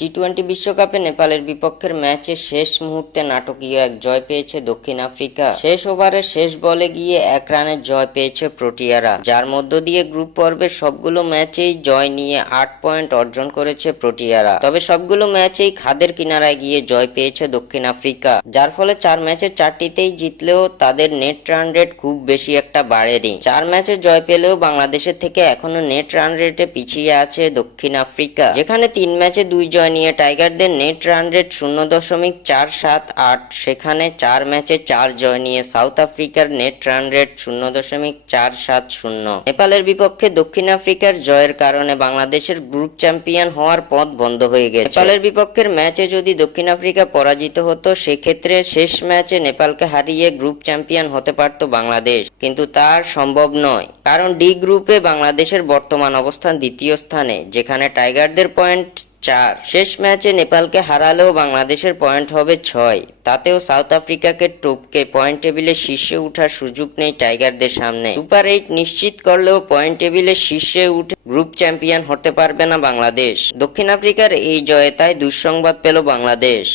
টি-20 বিশ্বকাপে নেপালের বিপক্ষের ম্যাচে শেষ মুহূর্তে নাটকীয় এক জয় পেয়েছে দক্ষিণ আফ্রিকা। শেষ ওভারের শেষ বলে গিয়ে 1 রানের জয় পেয়েছে প্রোটিয়ারা, যার মধ্য দিয়ে গ্রুপ পর্বের সবগুলো ম্যাচেই জয় নিয়ে 8 পয়েন্ট অর্জন করেছে প্রোটিয়ারা। তবে সবগুলো ম্যাচেই খাদের কিনারায় গিয়ে জয় পেয়েছে দক্ষিণ আফ্রিকা, যার ফলে 4 ম্যাচের 4টিতেই জিতলেও তাদের নেট রান রেট খুব বেশি একটা বাড়েনি। 4 ম্যাচে জয় পেলেও বাংলাদেশের থেকে এখনো নেট রান রেটে পিছিয়ে আছে দক্ষিণ আফ্রিকা, যেখানে 3 ম্যাচে 2 জয় নিয়ে টাইগারদের নেট রান রেট 0.478, সেখানে 4 ম্যাচে 4 জয় নিয়ে সাউথ আফ্রিকার নেট রান রেট 0.470। নেপালের বিপক্ষে দক্ষিণ আফ্রিকার জয়ের কারণে বাংলাদেশের গ্রুপ চ্যাম্পিয়ন হওয়ার পথ বন্ধ হয়ে গেছে। নেপালের বিপক্ষের ম্যাচে যদি দক্ষিণ আফ্রিকা পরাজিত হতো, সেক্ষেত্রে শেষ ম্যাচে নেপালকে হারিয়ে গ্রুপ চ্যাম্পিয়ন হতে পারত বাংলাদেশ, কিন্তু তার সম্ভব নয়, কারণ ডি গ্রুপে বাংলাদেশের বর্তমান অবস্থান দ্বিতীয় স্থানে, যেখানে টাইগারদের পয়েন্ট 4। শেষ ম্যাচে নেপালকে হারালেও বাংলাদেশের পয়েন্ট হবে 6, তাতেও সাউথ আফ্রিকাকে টপকে পয়েন্ট টেবিলে শীর্ষে ওঠার সুযোগ নেই টাইগারদের সামনে। সুপার 8 নিশ্চিত করলেও পয়েন্ট টেবিলে শীর্ষে উঠে গ্রুপ চ্যাম্পিয়ন হতে পারবে না বাংলাদেশ। দক্ষিণ আফ্রিকার এই জয়ে তাই দুঃসংবাদ পেল বাংলাদেশ।